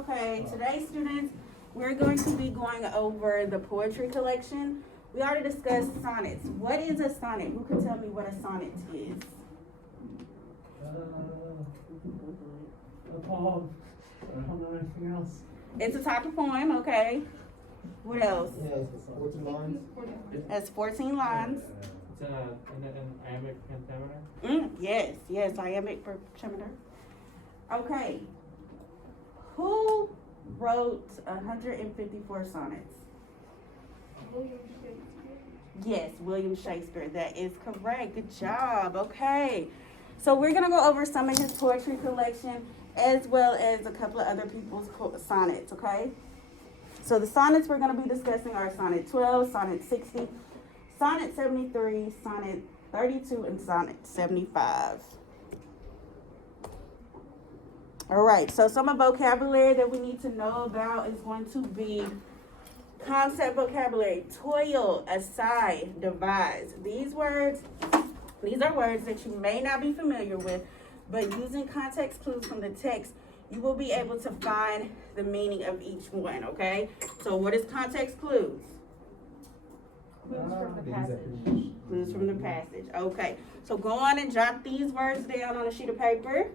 Okay, today, students, we're going to be going over the poetry collection. We already discussed sonnets. What is a sonnet? Who can tell me what a sonnet is? A poem. I don't know anything else. It's a type of poem, okay. What else? Yeah, 14 lines. That's 14 lines. It's an iambic pentameter. Yes, iambic pentameter. Okay. Who wrote 154 sonnets? Yes, William Shakespeare. That is correct. Good job. Okay. So we're going to go over some of his poetry collection as well as a couple of other people's sonnets, okay? So the sonnets we're going to be discussing are Sonnet 12, Sonnet 60, Sonnet 73, Sonnet 32, and Sonnet 75. All right, so some of vocabulary that we need to know about is going to be concept vocabulary: toil, aside, devise. These are words that you may not be familiar with, but using context clues from the text, you will be able to find the meaning of each one, okay? So what is context clues? Clues from the passage. Clues from the passage. Okay, so go on and jot these words down on a sheet of paper.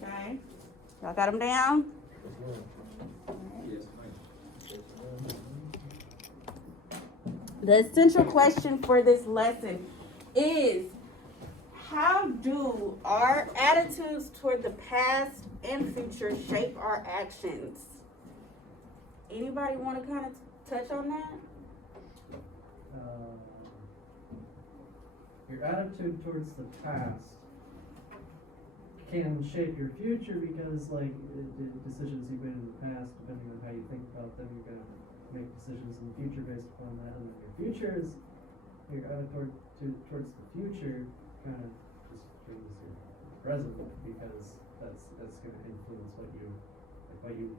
Okay, y'all got them down? The essential question for this lesson is, how do our attitudes toward the past and future shape our actions? Anybody want to kind of touch on that? Your attitude towards the past can shape your future because, like, the decisions you've made in the past, depending on how you think about them, you're going to make decisions in the future based upon that. And then your future is, your attitude towards the future kind of just brings your present, because that's going to influence what you.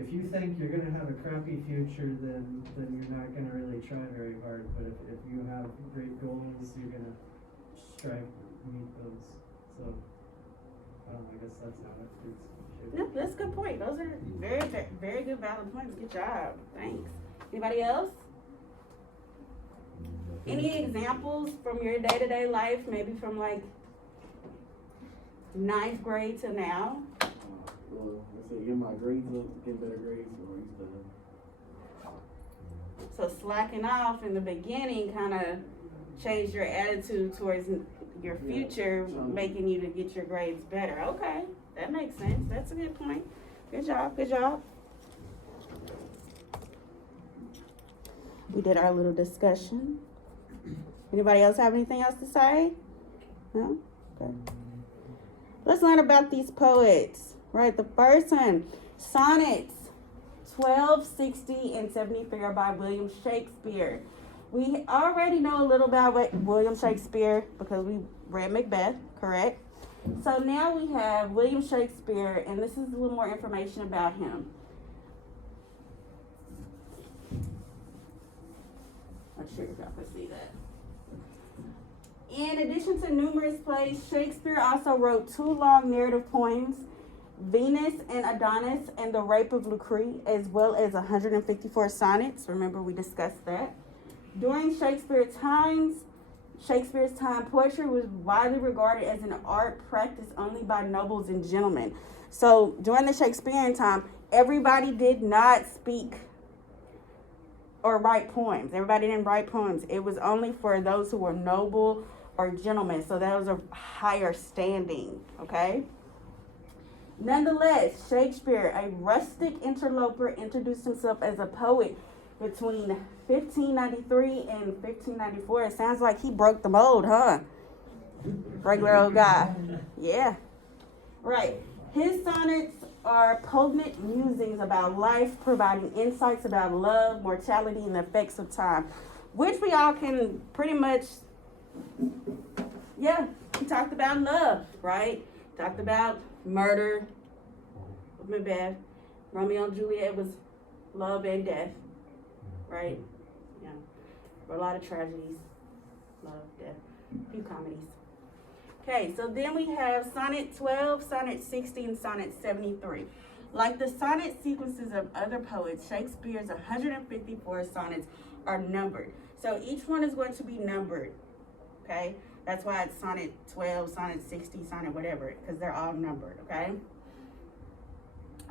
If you think you're going to have a crappy future, then you're not going to really try very hard. But if you have great goals, you're going to strive to meet those. So, I guess that's how it is. No, that's a good point. Those are very, very, very good, valid points. Good job. Thanks. Anybody else? Any examples from your day-to-day life, maybe from like 9th grade to now? Well, I said, get my grades up, get better grades, or used to. So slacking off in the beginning kind of changed your attitude towards your future, making you to get your grades better. Okay, that makes sense. That's a good point. Good job, good job. We did our little discussion. Anybody else have anything else to say? No? Okay. Let's learn about these poets. Right, the first one, Sonnets 12, 60, and 73 are by William Shakespeare. We already know a little about William Shakespeare because we read Macbeth, correct? So now we have William Shakespeare, and this is a little more information about him. Not sure if y'all can see that. In addition to numerous plays, Shakespeare also wrote 2 long narrative poems, Venus and Adonis and the Rape of Lucrece, as well as 154 sonnets. Remember, we discussed that. During Shakespeare's time, poetry was widely regarded as an art practiced only by nobles and gentlemen. So during the Shakespearean time, everybody did not speak or write poems. Everybody didn't write poems. It was only for those who were noble or gentlemen. So that was a higher standing, okay? Nonetheless, Shakespeare, a rustic interloper, introduced himself as a poet between 1593 and 1594. It sounds like he broke the mold, huh? Regular old guy. Yeah. Right. His sonnets are poignant musings about life, providing insights about love, mortality, and the effects of time, which we all can pretty much, yeah, he talked about love, right? Talked about murder, Macbeth. Romeo and Juliet was love and death, right? Yeah. A lot of tragedies, love, death, a few comedies. Okay, so then we have Sonnet 12, Sonnet 60, and Sonnet 73. Like the sonnet sequences of other poets, Shakespeare's 154 sonnets are numbered. So each one is going to be numbered, okay? That's why it's Sonnet 12, Sonnet 60, Sonnet whatever, because they're all numbered, okay?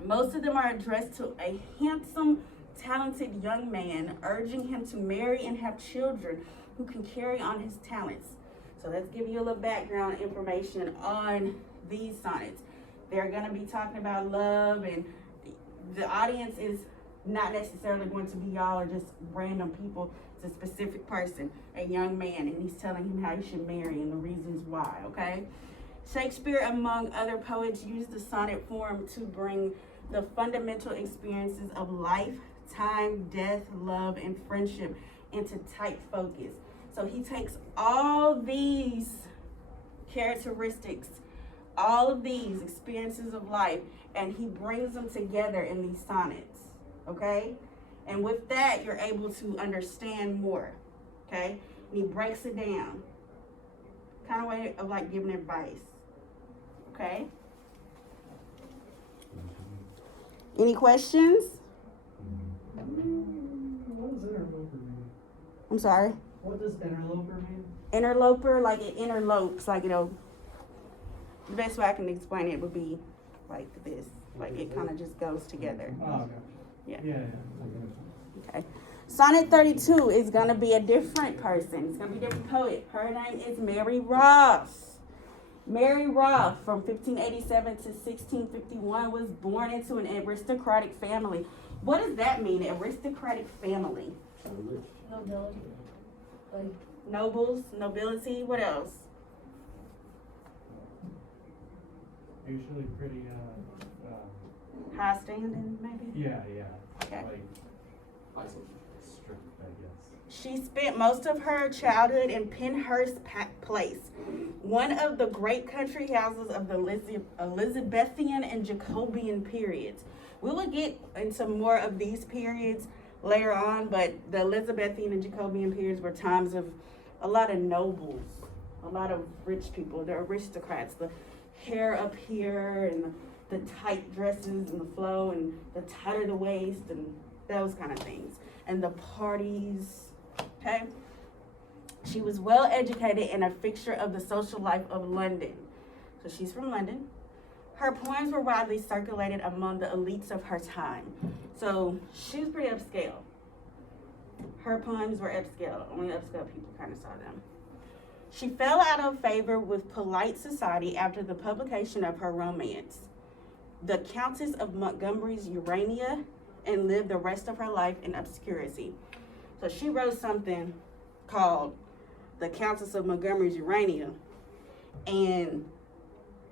Most of them are addressed to a handsome, talented young man, urging him to marry and have children who can carry on his talents. So let's give you a little background information on these sonnets. They're going to be talking about love, and the audience is not necessarily going to be y'all or just random people. It's a specific person, a young man, and he's telling him how he should marry and the reasons why, okay? Shakespeare, among other poets, used the sonnet form to bring the fundamental experiences of life, time, death, love, and friendship into tight focus. So he takes all these characteristics, all of these experiences of life, and he brings them together in these sonnets, okay? And with that, you're able to understand more, okay? And he breaks it down. Kind of way of like giving advice, okay? Any questions? What does interloper mean? I'm sorry? What does interloper mean? Interloper, like it interlopes, like the best way I can explain it would be like this. Like it kind of just goes together. Oh, gotcha. Yeah. Yeah. Okay. Sonnet 32 is going to be a different person. It's going to be a different poet. Her name is Mary Ross. Mary Ross, from 1587 to 1651, was born into an aristocratic family. What does that mean, aristocratic family? Nobility. Like, Nobles, nobility, what else? Usually pretty, High standing, maybe? yeah. Okay. Like strict, I guess. She spent most of her childhood in Penhurst Place, one of the great country houses of the Elizabethan and Jacobean periods. We will get into more of these periods later on, but the Elizabethan and Jacobean periods were times of a lot of nobles, a lot of rich people, the aristocrats, the hair up here and the tight dresses and the flow and the tighter the waist and those kind of things. And the parties, okay? She was well educated and a fixture of the social life of London. So she's from London. Her poems were widely circulated among the elites of her time. So she was pretty upscale. Her poems were upscale. Only upscale people kind of saw them. She fell out of favor with polite society after the publication of her romance, The Countess of Montgomery's Urania, and lived the rest of her life in obscurity. So she wrote something called The Countess of Montgomery's Urania, and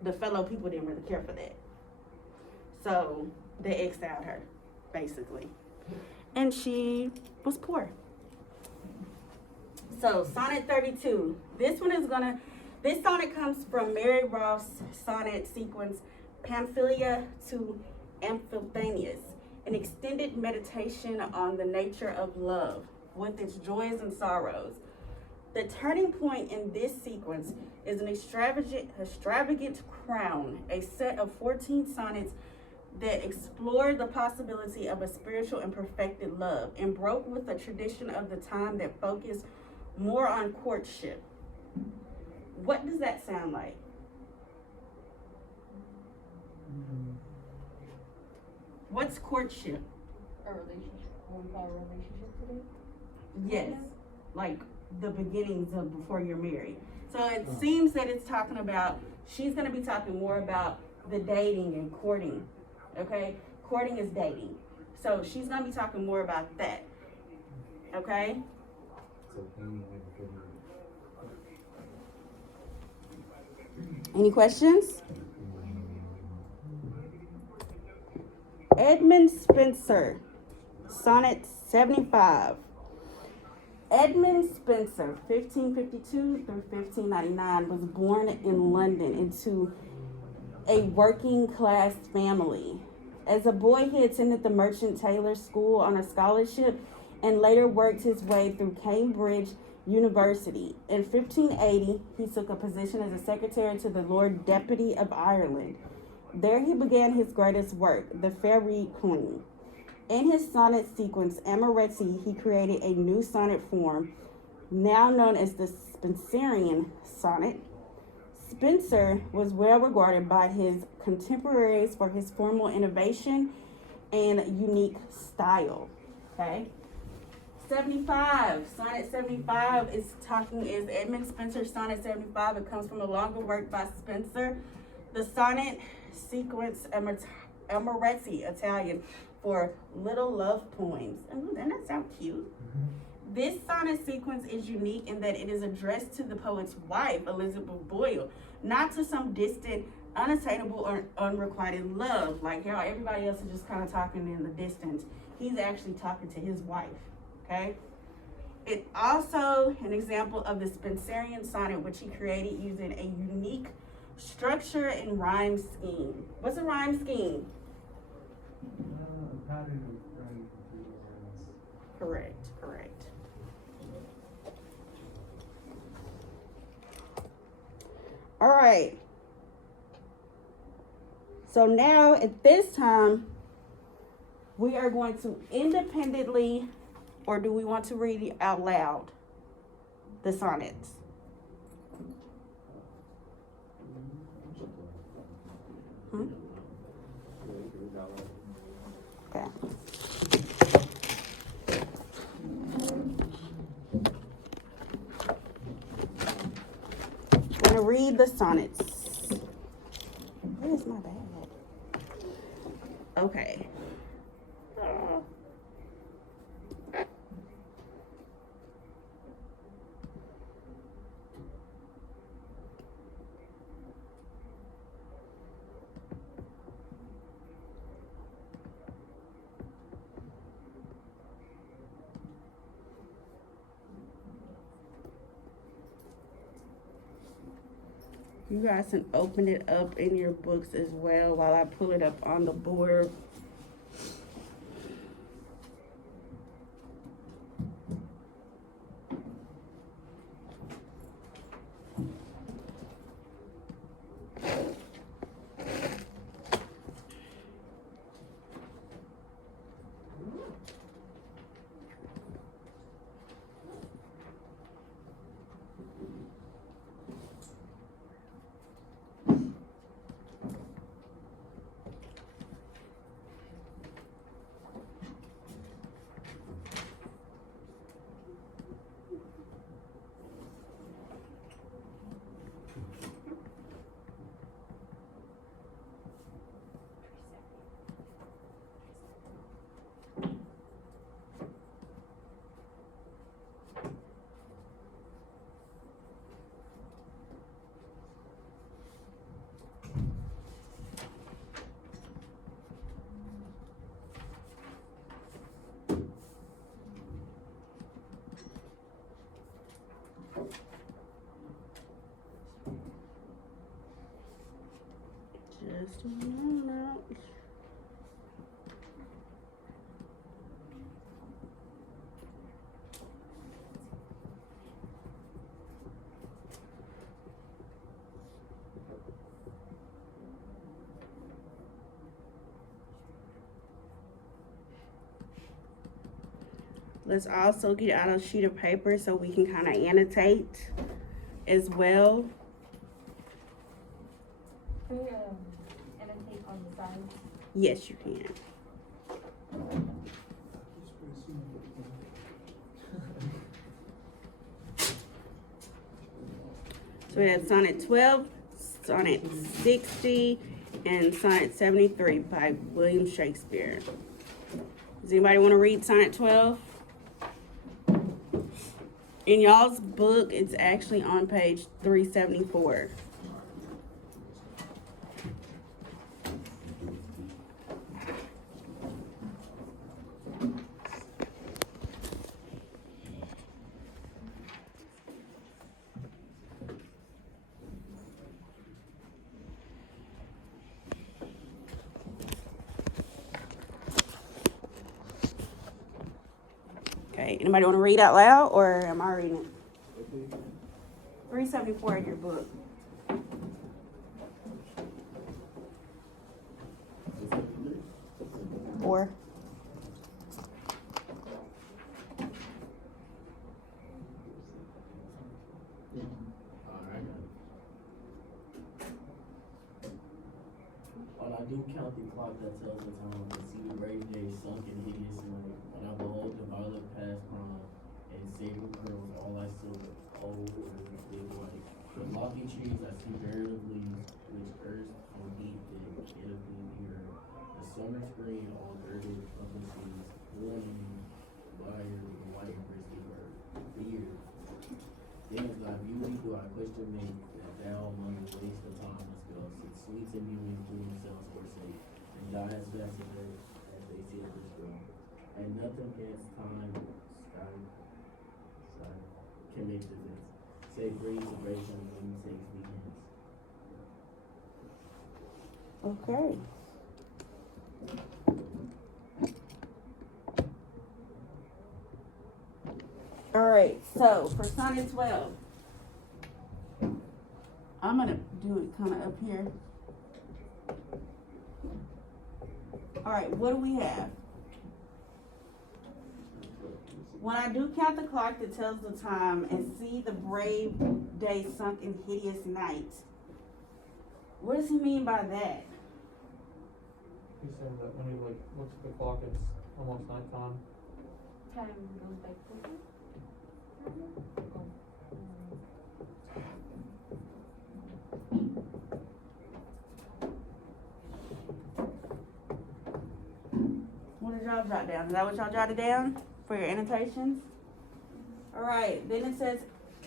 the fellow people didn't really care for that. So they exiled her, basically. And she was poor. So Sonnet 32. This sonnet comes from Mary Ross' sonnet sequence, Pamphylia to Amphithenes, an extended meditation on the nature of love, with its joys and sorrows. The turning point in this sequence is an extravagant crown, a set of 14 sonnets that explore the possibility of a spiritual and perfected love, and broke with the tradition of the time that focused more on courtship. What does that sound like? What's courtship? a relationship, what we call a relationship today. Yes, like the beginnings of before you're married. So it seems that it's talking about, she's going to be talking more about the dating and courting. Okay? Courting is dating. So she's gonna be talking more about that. Okay? Any questions? Edmund Spenser, Sonnet 75. Edmund Spenser, 1552 through 1599, was born in London into a working class family. As a boy, he attended the Merchant Taylor School on a scholarship and later worked his way through Cambridge University. In 1580, he took a position as a secretary to the Lord Deputy of Ireland. There he began his greatest work, the Faerie Queene. In his sonnet sequence, Amoretti, he created a new sonnet form, now known as the Spenserian sonnet. Spenser was well regarded by his contemporaries for his formal innovation and unique style. Okay. 75. Sonnet 75 is Edmund Spenser's Sonnet 75. It comes from a longer work by Spenser. The sonnet sequence Amoretti, Italian, for little love poems. Ooh, doesn't that sound cute? This sonnet sequence is unique in that it is addressed to the poet's wife, Elizabeth Boyle, not to some distant, unattainable, or unrequited love, like how everybody else is just kind of talking in the distance. He's actually talking to his wife, okay? It's also an example of the Spenserian sonnet, which he created using a unique structure and rhyme scheme. What's a rhyme scheme? A pattern of rhyme through lines. Correct. All right. So now at this time, we are going to independently, or do we want to read it out loud, the sonnets? Okay. I'm going to read the sonnets. Where is my bag? Okay. You guys can open it up in your books as well while I pull it up on the board. Just a moment. Let's also get out a sheet of paper so we can kind of annotate as well. Can we annotate on the sides? Yes, you can. So we have sonnet 12, sonnet 60, and Sonnet 73 by William Shakespeare. Does anybody want to read Sonnet 12? In y'all's book, it's actually on page 374. Okay, anybody want to read out loud, or am I reading it? 374 in your book. Or Alright. While I do count the clock that tells the time, and see the brave day sunk in hideous night. When I behold the violet past prime, and sable curls, all I saw, old and big white. The lofty trees I see buried of leaves, which erst on heat thick, it have been here. The summer screen all girded of the seas, warning me, wire the white bristly bird. Beard. Then as thy beauty do I question me, that thou among the waste of time must go, since sweets and beauty to themselves forsake, and die as fast as they see others grow. And nothing against time, sky, can make defense, save breeze of grace and wind takes me hence. okay. All right, so for Sonnet 12, I'm gonna do it kind of up here. All right, what do we have? When I do count the clock that tells the time and see the brave day sunk in hideous night, what does he mean by that? He's saying that when he like looks at the clock, it's almost nighttime. Time goes by quickly. What did y'all jot down? Is that what y'all jotted down for your annotations? All right, then it says,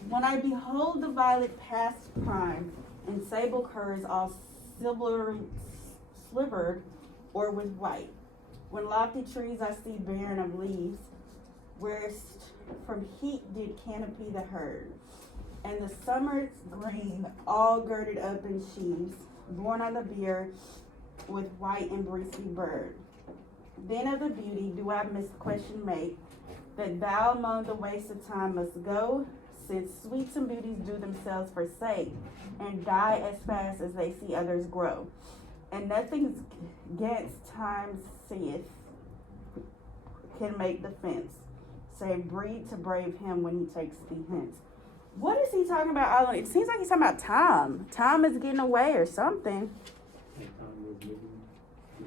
when I behold the violet past prime, and sable curls all slivered or with white. When lofty trees I see barren of leaves, where'st from heat did canopy the herd. And the summer's green all girded up in sheaves, born on the bier with white and breezy bird. Then of the beauty do I misquestion make, that thou among the waste of time must go, since sweets and beauties do themselves forsake, and die as fast as they see others grow. And nothing against time seeth can make defense, save breed to brave him when he takes thee hence. What is he talking about? I don't know. It seems like he's talking about time. Time is getting away or something. And time was living.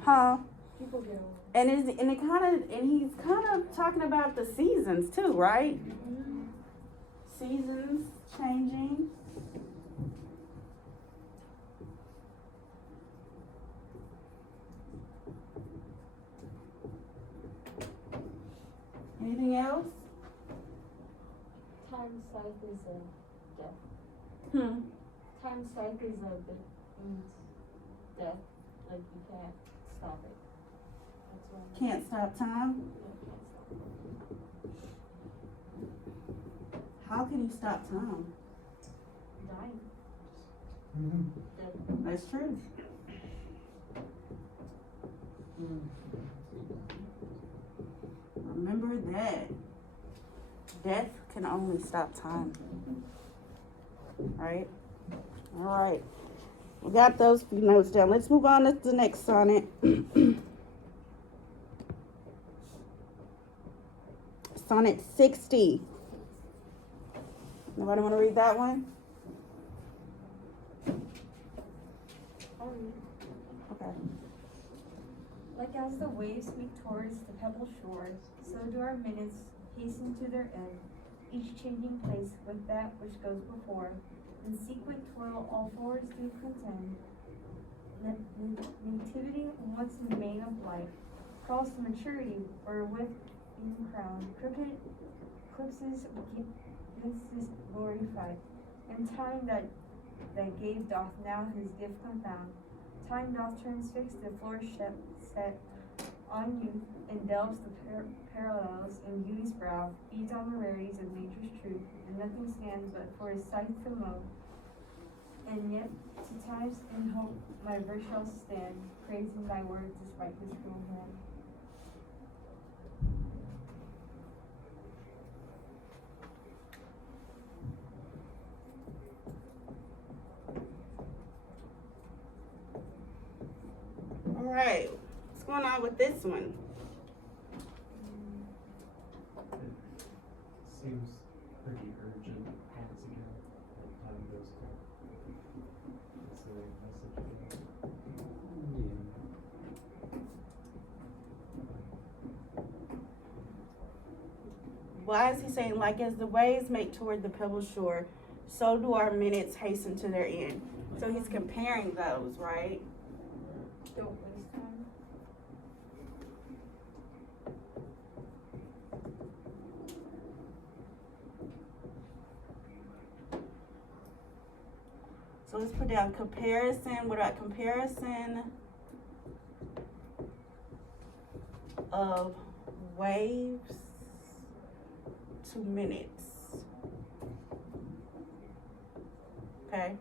Huh? People get old. And he's kind of talking about the seasons too, right? Seasons changing. Anything else? Time sight is a death. Time sight is a bit means death. Like you can't stop it. That's why. Can't stop time. You can't stop it. How can you stop time? Dying. Death. That's true. Remember that. Death can only stop time. Right? All right. We got those few notes down. Let's move on to the next sonnet. Sonnet 60. Nobody want to read that one? Okay. Like as the waves sweep towards the pebble shore, so do our minutes hasten to their end, each changing place with that which goes before. In sequent toil all forwards do contend, Nativity, once in the mane of light, crawls to maturity, wherewith being crowned. Crooked eclipses is glorified, and time that gave doth now his gift confound. Time doth transfix the floor set on youth, and delves the parallels in beauty's brow, feeds on the rarities of nature's truth, and nothing stands but for his sight to mow. And yet to times in hope my verse shall stand, praising thy word despite his cruel hand. All right, what's going on with this one? It seems pretty urgent once again. Time goes quick. It's a message. Why is he saying, like as the waves make toward the pebble shore, so do our minutes hasten to their end? So he's comparing those, right? Don't waste time. So let's put down comparison. What about comparison of waves to minutes? Okay.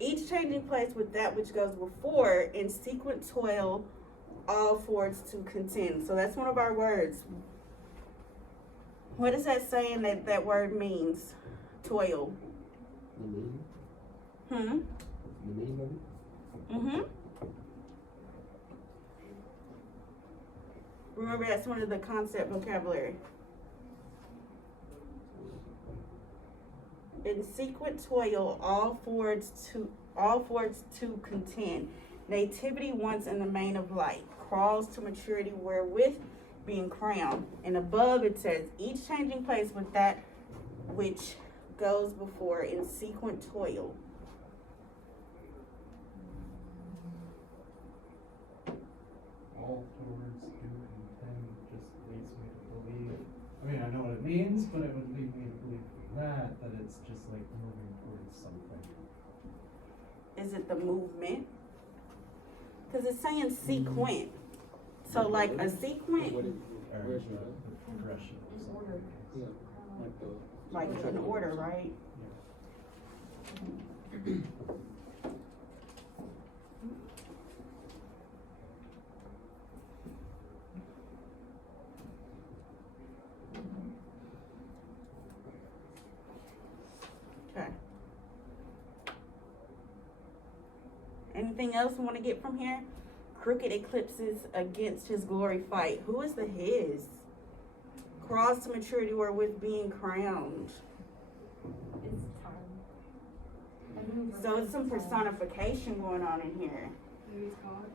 Each changing place with that which goes before in sequent toil, all forwards to contend. So that's one of our words. What is that saying that word means? Toil. The meaning? Hmm? The meaning of it? Mm-hmm. Remember, that's one of the concept vocabulary. In sequent toil, all forwards to contend. Nativity once in the mane of light, crawls to maturity wherewith being crowned. And above it says, each changing place with that which goes before in sequent toil. All forwards do contend just leads me to believe. I mean, I know what it means, but it would lead me to believe that it's just like moving towards something. Is it the movement? Because it's saying sequent. So like a sequent, What it, Or where's the your, progression of In something. order. yeah, like the. like in order, right? Okay. Anything else we want to get from here? Crooked eclipses against his glory fight. Who is the his? Cross to maturity wherewith being crowned. It's time. I mean, So it's some time. personification going on in here. Maybe it's God.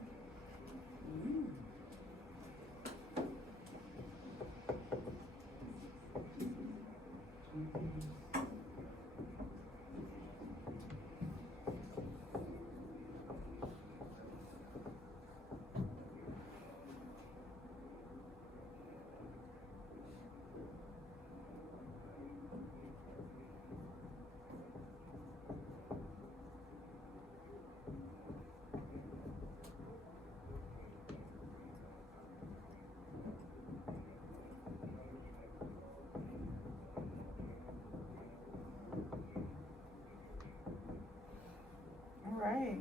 All right.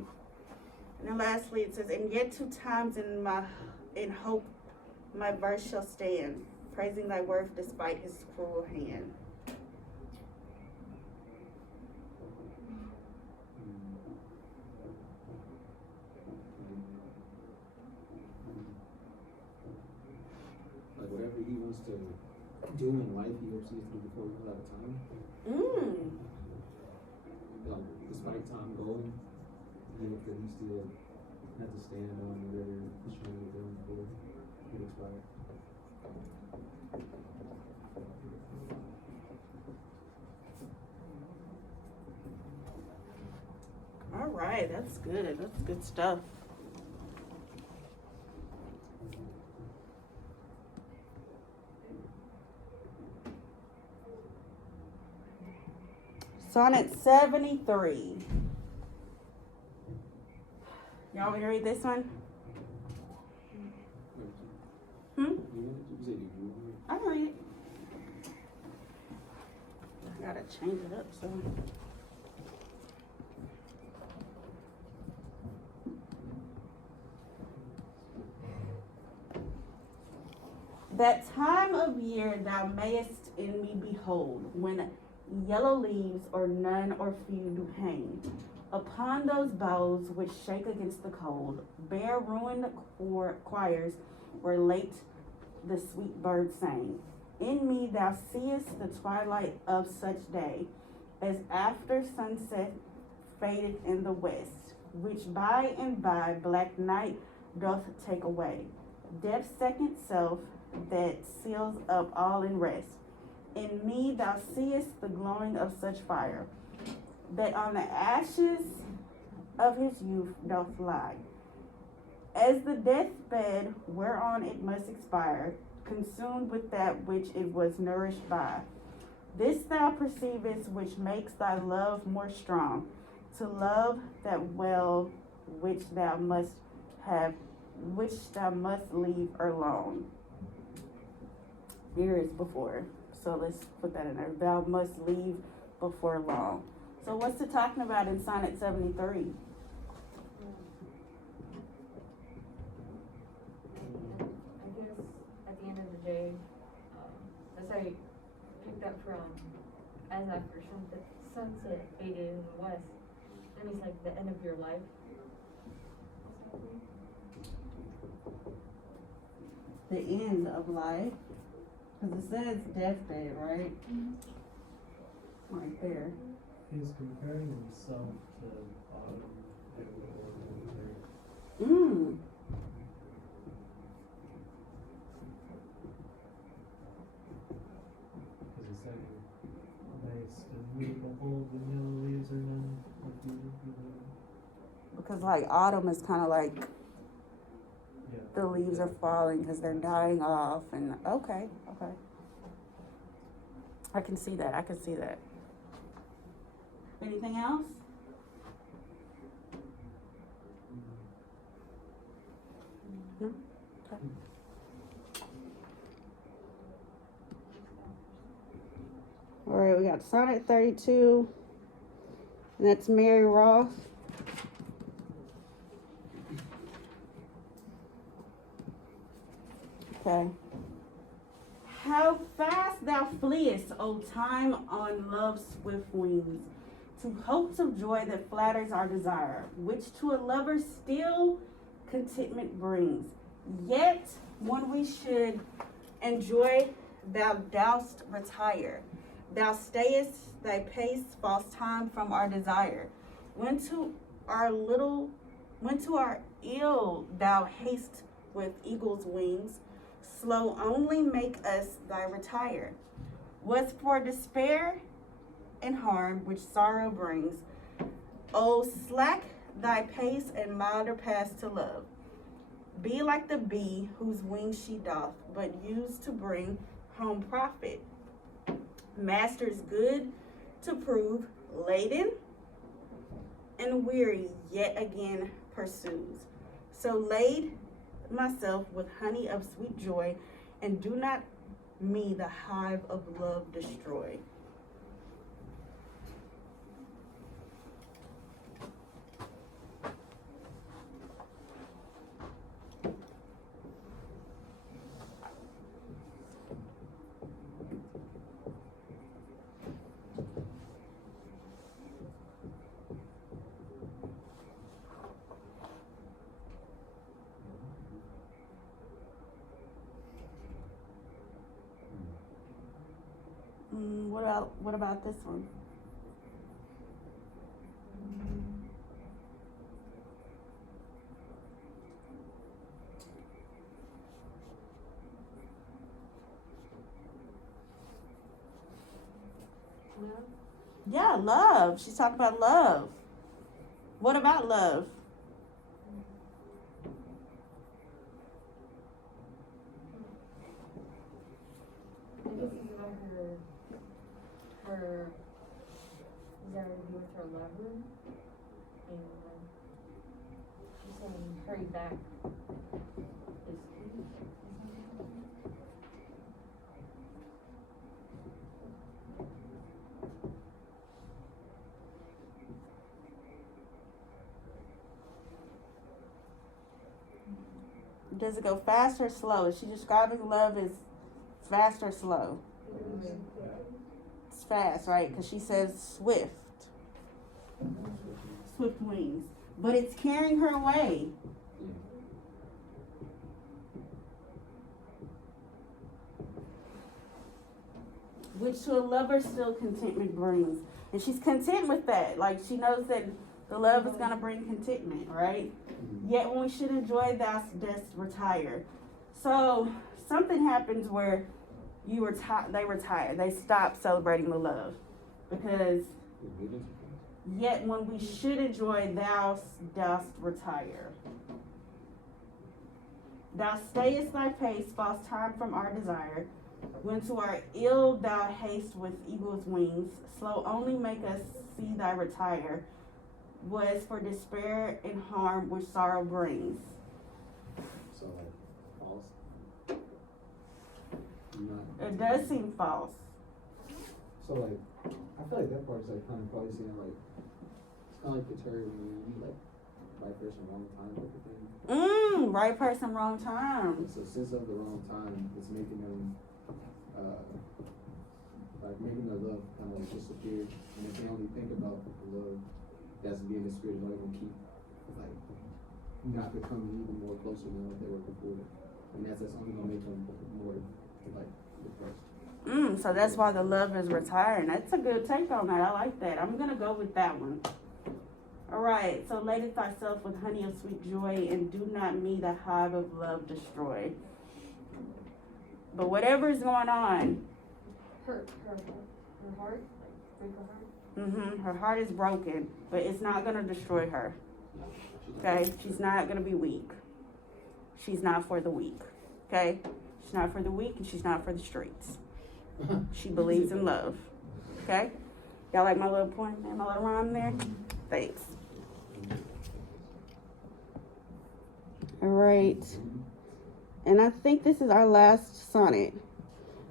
And then lastly it says, and yet 2 times in hope my verse shall stand, praising thy worth despite his cruel hand. Like whatever he wants to do in life, he hopes he has to do before he runs out of time. Like, despite time going, he hopes that he still has to stand on whatever he's trying to do before it expires. All All right, that's good. That's good stuff. Sonnet 73. Y'all want me to read this one? Hmm? You said you do. I can read it. I gotta change it up so. That time of year thou mayest in me behold, when yellow leaves or none or few do hang upon those boughs which shake against the cold, bare ruined choirs where late the sweet bird sang. In me thou seest the twilight of such day, as after sunset faded in the west, which by and by black night doth take away. Death's second self that seals up all in rest. In me thou seest the glowing of such fire, that on the ashes of his youth doth lie, as the deathbed whereon it must expire, consumed with that which it was nourished by. This thou perceivest, which makes thy love more strong, to love that well which thou must have, which thou must leave alone. Here is before, so let's put that in there. Thou must leave before long. So what's it talking about in Sonnet 73? I guess at the end of the day, as I picked up from, as after sunset faded in the west, that means like the end of your life. The end of life. Because it says deathbed, right? Right there. He's comparing himself to autumn and winter. Mm. Because he said, nice to me behold when yellow leaves are none of you. Because like autumn is kind of like Yeah. the leaves are falling because they're dying off, and okay. I can see that. Anything else? No? Okay. All right, we got Sonnet 32, and that's Mary Roth. Okay. How fast thou fleest, O time, on love's swift wings, to hopes of joy that flatters our desire, which to a lover still contentment brings. Yet, when we should enjoy, thou dost retire. Thou stayest thy pace, false time, from our desire. When to our ill thou haste with eagle's wings, slow only make us thy retire. Was for despair and harm which sorrow brings. O slack thy pace and milder pass to love. Be like the bee whose wings she doth, but use to bring home profit. Masters good to prove, laden and weary, yet again pursues. So lade myself with honey of sweet joy, and do not me the hive of love destroy. What about this one? Love? Yeah, love. She's talking about love. What about love? I guess it's about her desire to be with her lover, and she's saying hurry back. Does it go fast or slow? Is she describing love as fast or slow? It's fast, right? Because she says swift. Swift wings. But it's carrying her away. Which to a lover still contentment brings. And she's content with that. Like she knows that the love is going to bring contentment, right? Yet when we should enjoy, thou dost retire. So something happens where they retire. They stop celebrating the love. Because yet when we should enjoy, thou dost retire. Thou stayest thy pace, false time from our desire. When to our ill thou haste with eagle's wings, slow only make us see thy retire. Was for despair and harm which sorrow brings. So like false. It does seem false. So like, I feel like that part's like kind of probably saying like, it's kind of like the term like right person, wrong time type of thing. Right person, wrong time. So since of the wrong time, it's making them, like making their love kind of like disappear, and if they only think about the love that's being the spirit, like will keep like not becoming even more closer than what they were before, and that's only gonna make them more like depressed. So that's why the love is retiring. That's a good take on that. I like that. I'm gonna go with that one. All right. So ladeth thyself with honey of sweet joy, and do not me the hive of love destroy. But whatever is going on, Her heart, like break her heart. her heart is broken, but it's not gonna destroy her. Okay? She's not gonna be weak. She's not for the weak. Okay? She's not for the weak, and she's not for the streets. She believes in love. Okay? Y'all like my little point and my little rhyme there? Thanks. All right. And I think this is our last sonnet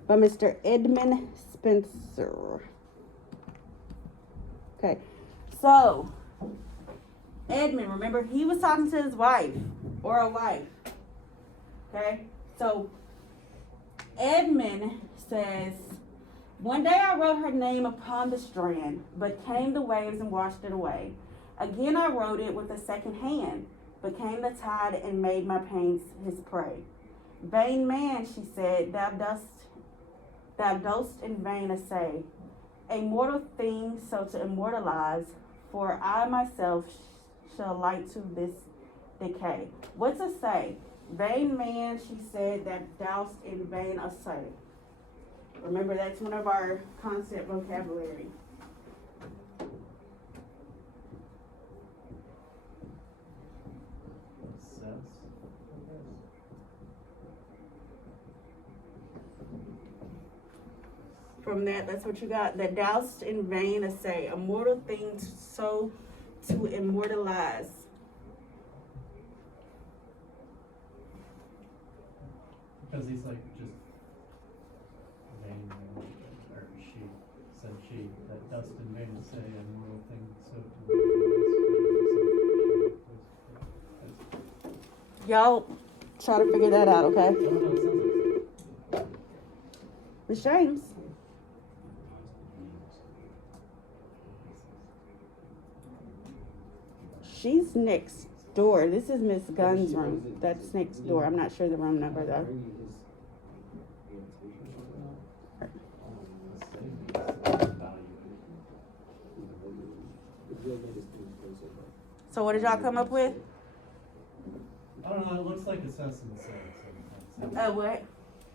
by Mr. Edmund Spencer. Okay. So, Edmund, remember, he was talking to his wife or a wife. Okay? So, Edmund says, one day I wrote her name upon the strand, but came the waves and washed it away. Again I wrote it with a second hand, but came the tide and made my pains his prey. Vain man, she said, thou dost in vain essay a mortal thing so to immortalize, for I myself shall light to this decay. What's a say? Vain man, she said, that dost in vain essay. Remember, that's one of our concept vocabulary. From that's what you got. That doused in vain essay, a mortal thing so to immortalize. Because he's like just vain, or she said she, that dust in vain to say a mortal thing so to Y'all try to figure that out, okay? I don't know, it sounds like Miss James. She's next door. This is Miss Gunn's room. That's next door. I'm not sure the room number though. So what did y'all come up with? I don't know, it looks like assess and say. What?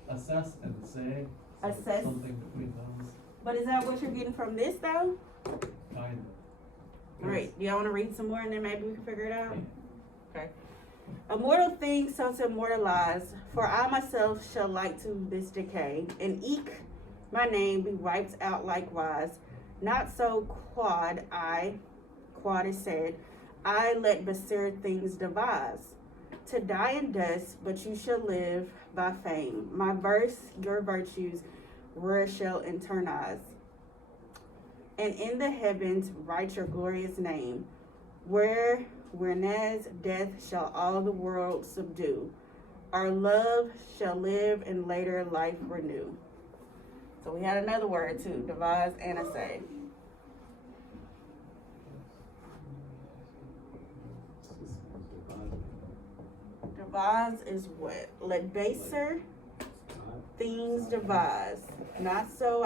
Assess and say. So Assess. something between those, But is that what you're getting from this though? kind Alright, do y'all wanna read some more and then maybe we can figure it out? Okay. Immortal things so to immortalize, for I myself shall like to this decay, and eke my name be wiped out likewise. Not so quad is said, I let beside things devise. To die in dust, but you shall live by fame. My verse, your virtues, where shall eternize. And in the heavens write your glorious name, whereas death shall all the world subdue. Our love shall live and later life renew. So we had another word too, devise and essay. Devise is what? Let baser things devise. Not so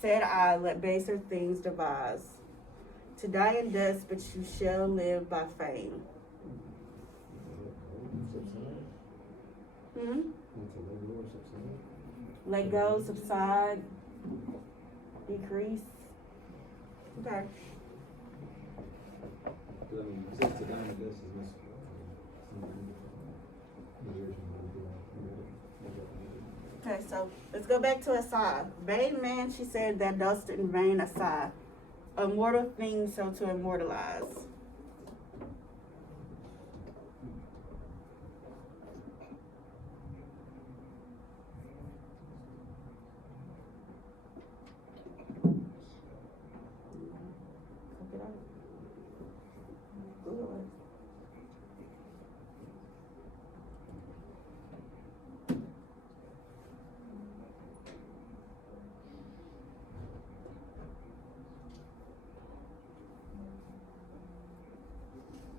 said I, let baser things devise. To die in dust, but you shall live by fame. Let go, subside, decrease. Okay. Okay, so let's go back to Asai. Vain man, she said, that dost in vain Asai. Immortal things so to immortalize.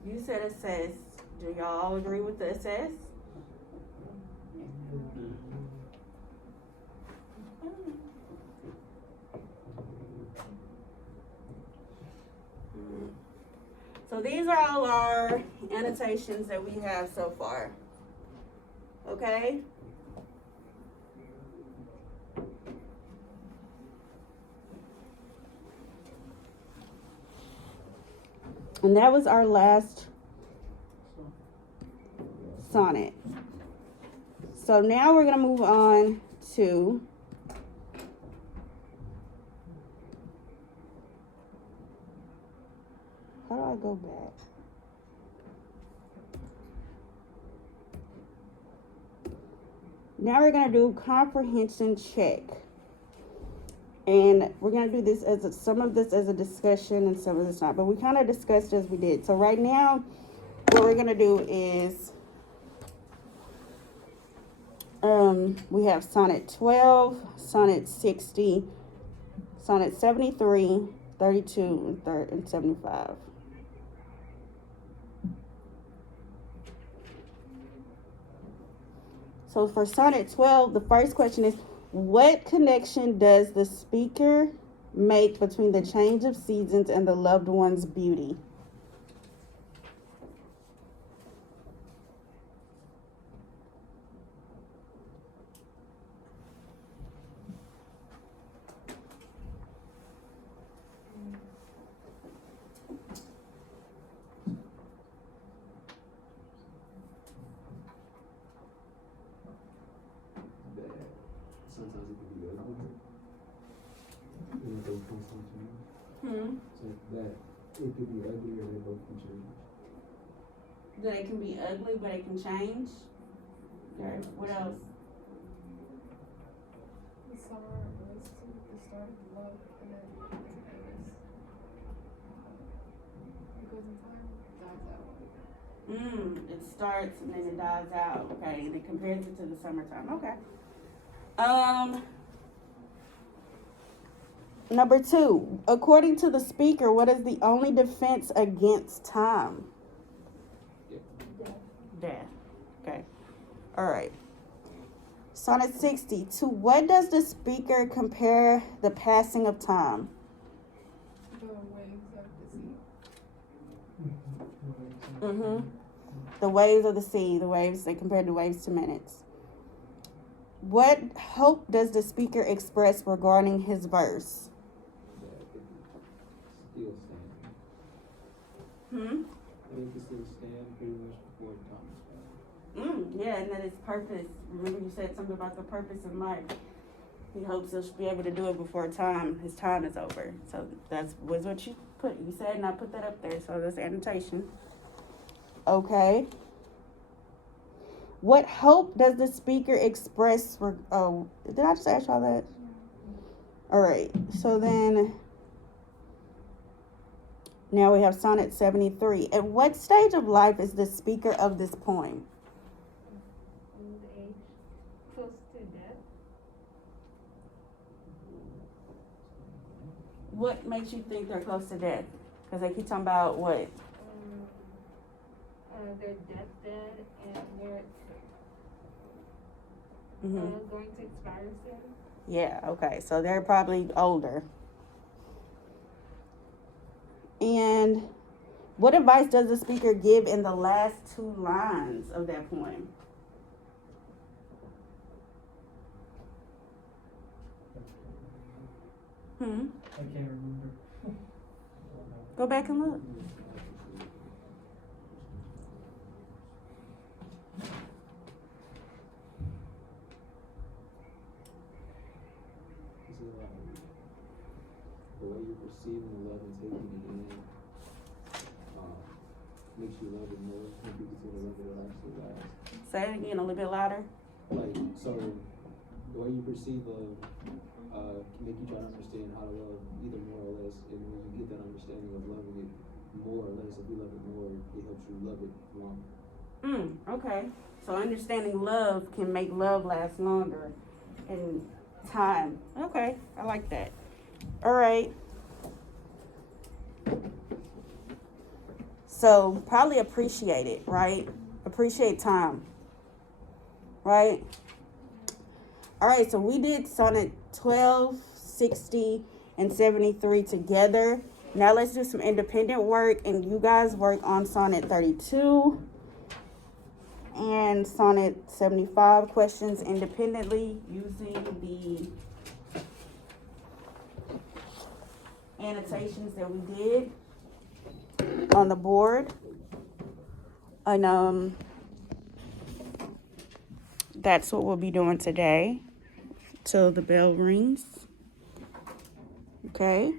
You said assess. Do y'all all agree with the assess? So these are all our annotations that we have so far. Okay? And that was our last sonnet. So now we're going to move on to how do I go back? Now we're going to do comprehension check. And we're going to do this as some of this as a discussion and some of this not. But we kind of discussed as we did. So right now, what we're going to do is we have sonnet 12, sonnet 60, sonnet 73, 32, and 75. So for sonnet 12, the first question is, what connection does the speaker make between the change of seasons and the loved one's beauty? Sometimes it can be ugly. So that it could be ugly or they both can change. That it can be ugly, but it can change. Okay, what else? The summer relates to the start of love and then it ends. It goes in time, dies out. It starts and then it dies out. Okay, and it compares it to the summertime. Okay. Number 2, according to the speaker, what is the only defense against time? Death. Okay. All right. Sonnet 60. To what does the speaker compare the passing of time? The waves of the sea. The waves of the sea. The waves, they compared the waves to minutes. What hope does the speaker express regarding his verse? still stand. I think it still stand pretty much before Thomas died. Yeah, and that is purpose. Remember you said something about the purpose of life. He hopes he'll be able to do it before his time is over. So was what you put. You said, and I put that up there. So that's annotation. Okay. What hope does the speaker express? Did I just ask y'all that? All right. So then, now we have Sonnet 73. At what stage of life is the speaker of this poem? Old age, close to death. What makes you think they're close to death? Because they keep talking about what? Their deathbed and they're going to expire soon. Yeah, okay. So they're probably older. And what advice does the speaker give in the last 2 lines of that poem? I can't remember. Go back and look. He said, the way you're perceiving the love and taking it in, makes you love it more, and you continue to love it, it'll actually last. Say it again a little bit louder. Like, so, the way you perceive love, can make you try to understand how to love either more or less, and when you get that understanding of loving it more or less, if you love it more, it helps you love it longer. Okay. So understanding love can make love last longer in time. Okay, I like that. All right. So probably appreciate it, right? Appreciate time, right? All right, so we did Sonnet 12, 60, and 73 together. Now let's do some independent work, and you guys work on Sonnet 32 and Sonnet 75 questions independently using the annotations that we did on the board. And that's what we'll be doing today till the bell rings. Okay.